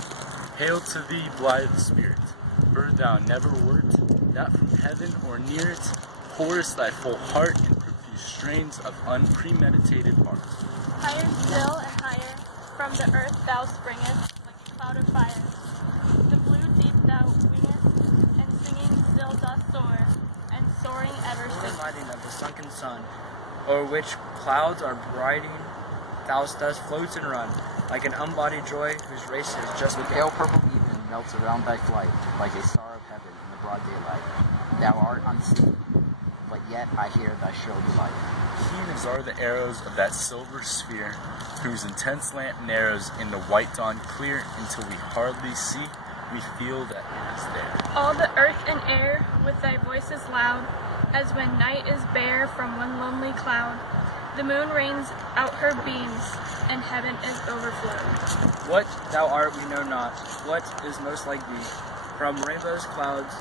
Hail to thee, blithe spirit, bird thou never wert, that from heaven or near it pourest thy full heart in profuse strains of unpremeditated art. Higher still and higher, from the earth thou springest, like a cloud of fire. The blue deep thou wingest, and singing still dost soar, and soaring ever The lighting of the sunken sun, o'er which clouds are brighting, thou dost float and run, like an unbodied joy whose race is just the pale purple even melts around thy flight, like a star of heaven in the broad daylight. Thou art unseen, but yet I hear thy shrill delight. Keen as are the arrows of that silver sphere, whose intense lamp narrows in the white dawn clear, until we hardly see, we feel that it is there. All the earth and air, with thy voices loud, as when night is bare from one lonely cloud. The moon rains out her beams, and heaven is overflowed. What thou art we know not, what is most like thee? From rainbows clouds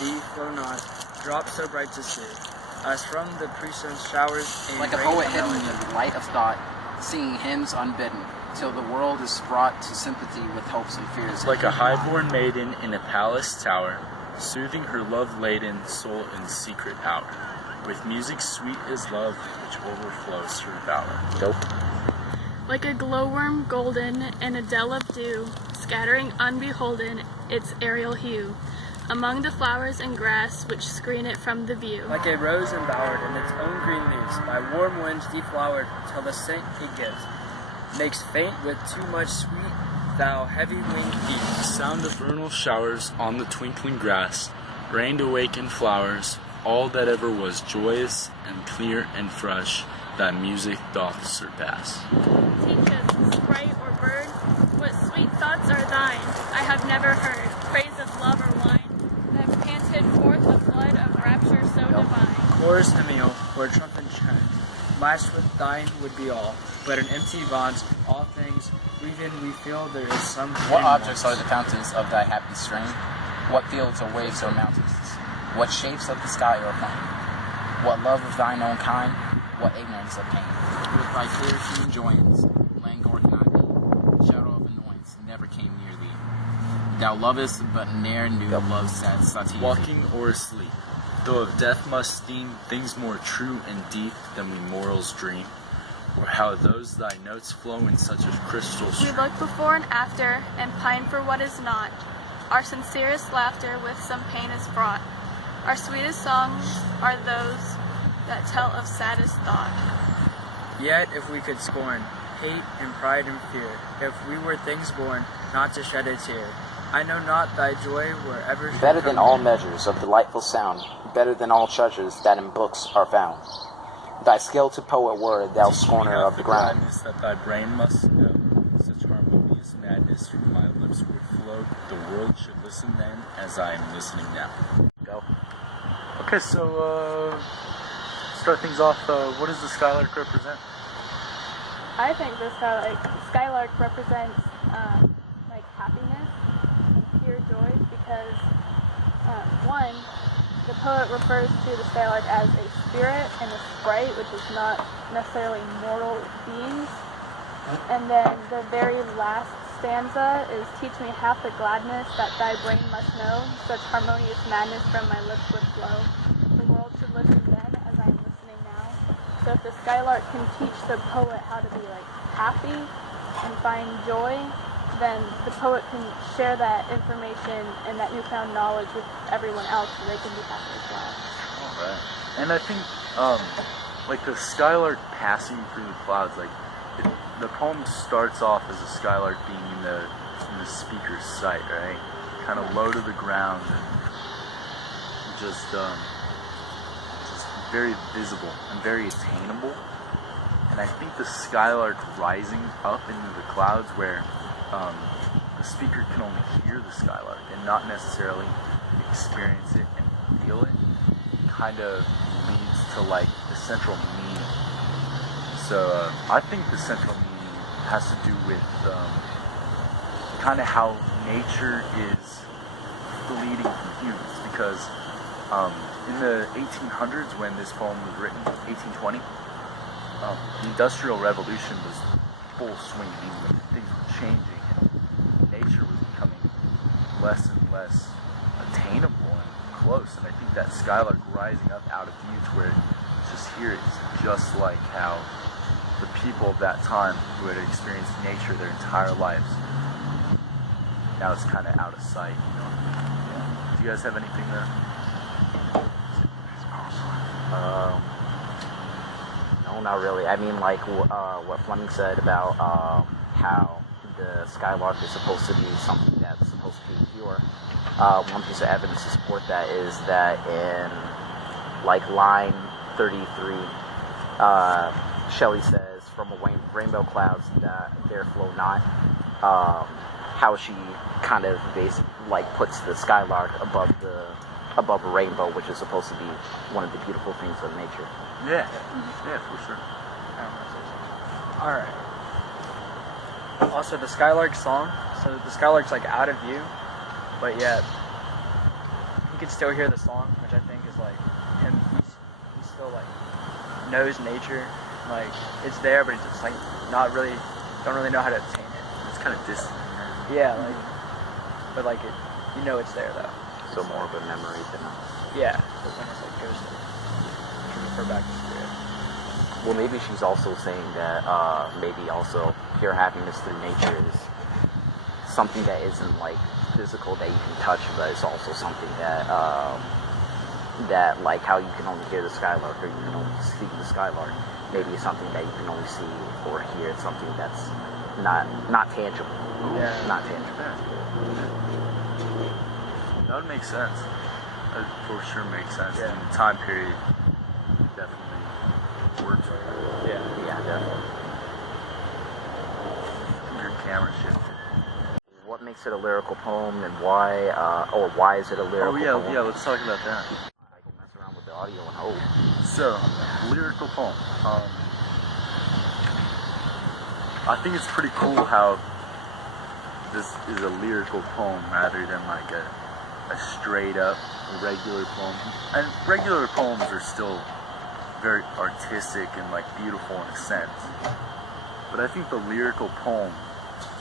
thee flow not, drops so bright to see. As from the precense showers like a poet hidden in the light of thought, singing hymns unbidden, till the world is brought to sympathy with hopes and fears. Like a highborn maiden in a palace tower, soothing her love-laden soul in secret hour, with music sweet as love which overflows her bower. Nope. Like a glowworm golden in a dell of dew, scattering unbeholden its aerial hue, among the flowers and grass which screen it from the view. Like a rose embowered in its own green leaves, by warm winds deflowered, till the scent it gives makes faint with too much sweet, thou heavy-winged bee. The sound of vernal showers on the twinkling grass, rained awakened flowers, all that ever was joyous and clear and fresh, that music doth surpass. Teach us, sprite or bird, what sweet thoughts are thine, I have never heard, praise of love or wine, that panted forth a flood of rapture so divine. Chorus Emil, or trumpet chant, matched with thine would be all, but an empty vaunt, all things, even we feel there is some. What objects are the fountains of thy happy strain? What fields or waves or mountains? What shapes of the sky or plain? What love of thine own kind? What ignorance of pain? With thy clear keen joyance, languor not thee, shadow of annoyance never came near thee. Thou lovest, but ne'er knew love's sad satiety. Walking or asleep, though of death must deem things more true and deep than we mortals dream, or how those thy notes flow in such a crystal stream. We look before and after, and pine for what is not. Our sincerest laughter with some pain is fraught. Our sweetest songs are those that tell of saddest thought. Yet if we could scorn hate and pride and fear, if we were things born not to shed a tear, I know not thy joy wherever. Better than all measures of delightful sound, better than all treasures that in books are found. Thy skill to poet word, thou scorner of the ground. Gladness that thy brain must know, such harmonious madness from my lips would flow. The world should listen then, as I am listening now. Go. Okay, so start things off. What does the Skylark represent? I think the Skylark represents like happiness and pure joy because one, the poet refers to the Skylark as a spirit and a sprite, which is not necessarily mortal beings. And then the very last stanza is, teach me half the gladness that thy brain must know, such harmonious madness from my lips would flow. The world should listen then as I am listening now. So if the Skylark can teach the poet how to be like happy and find joy, then the poet can share that information and that newfound knowledge with everyone else so they can be happy as well. Alright. And I think, like the Skylark passing through the clouds, like, the poem starts off as a Skylark being in the speaker's sight, right? Kind of low to the ground and just very visible and very attainable. And I think the Skylark rising up into the clouds where the speaker can only hear the Skylark and not necessarily experience it and feel it, kind of leads to like the central meaning. So I think the central meaning has to do with kind of how nature is fleeting from humans, because in the 1800s when this poem was written, 1820, the Industrial Revolution was full swing in England. Things were changing and nature was less and less attainable and close. And I think that Skylark rising up out of view to where it's just here, it's just like how the people of that time who had experienced nature their entire lives, now it's kind of out of sight, you know. Yeah. Do you guys have anything there? No, not really. I mean, like what Fleming said about how the Skylark is supposed to be something that's supposed to be pure. One piece of evidence to support that is that in like line 33, Shelley says, "From a rainbow clouds that there flow not." How she kind of basically like puts the Skylark above a rainbow, which is supposed to be one of the beautiful things of nature. Yeah, yeah, for sure. Alright. Also, the Skylark song. So the Skylark's like out of view, but yet you can still hear the song, which I think is like him. He's still like knows nature. Like it's there, but it's just like not really. Don't really know how to attain it. It's kind of distant. Yeah, like, but like it, you know, it's there though. So more of a memory than a... Yeah, so it's almost like goes to refer back to spirit. Well, maybe she's also saying that maybe also pure happiness through nature is something that isn't like physical that you can touch, but it's also something that that like how you can only hear the Skylark or you can only see the Skylark. Maybe it's something that you can only see or hear. It's something that's not tangible. Yeah. Not tangible. That would make sense. That for sure makes sense. Yeah. And the time period definitely works with that. Yeah. Yeah, definitely. Your camera shifted. What makes it a lyrical poem and why, or why is it a lyrical poem? Yeah, let's talk about that. I can mess around with the audio and hope. So, lyrical poem. I think it's pretty cool how this is a lyrical poem rather than like a straight up regular poem. And regular poems are still very artistic and like beautiful in a sense. But I think the lyrical poem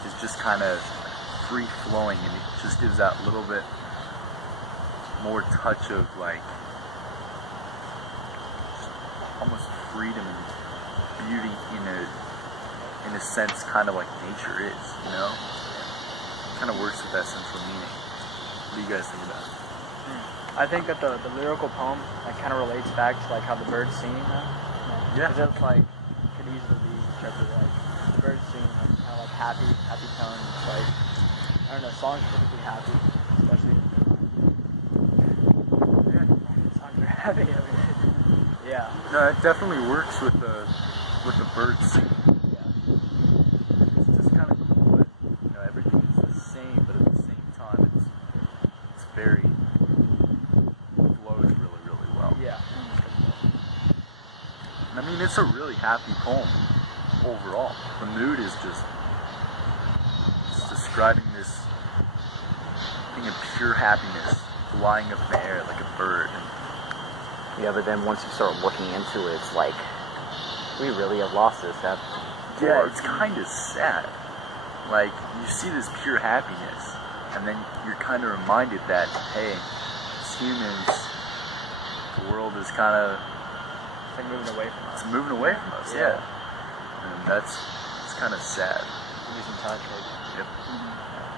is just kind of free flowing and it just gives that little bit more touch of like almost freedom and beauty in a sense, kind of like nature is, you know? It kind of works with that central meaning. What do you guys think about it? I think that the lyrical poem like kind of relates back to like how the birds sing. Yeah. Because it's like could easily be interpreted like the birds sing like kind of like happy tone. It's like I don't know, songs are typically happy, especially. Yeah. Songs are happy. I mean, yeah. No, it definitely works with the birds singing. It's just kind of cool that, you know, everything is the same, but at the same time it's very flows really, really well. Yeah. And I mean, it's a really happy poem overall. The mood is just it's describing this thing of pure happiness flying up in the air like a bird. And Yeah, but then once you start looking into it, it's like, we really have lost this. yeah, it's kind of sad. Like, you see this pure happiness, and then you're kind of reminded that, hey, as humans, the world is kind of... It's like moving away from us. It's moving away from us, yeah. And it's kind of sad. Losing touch, like. Yep. Yeah.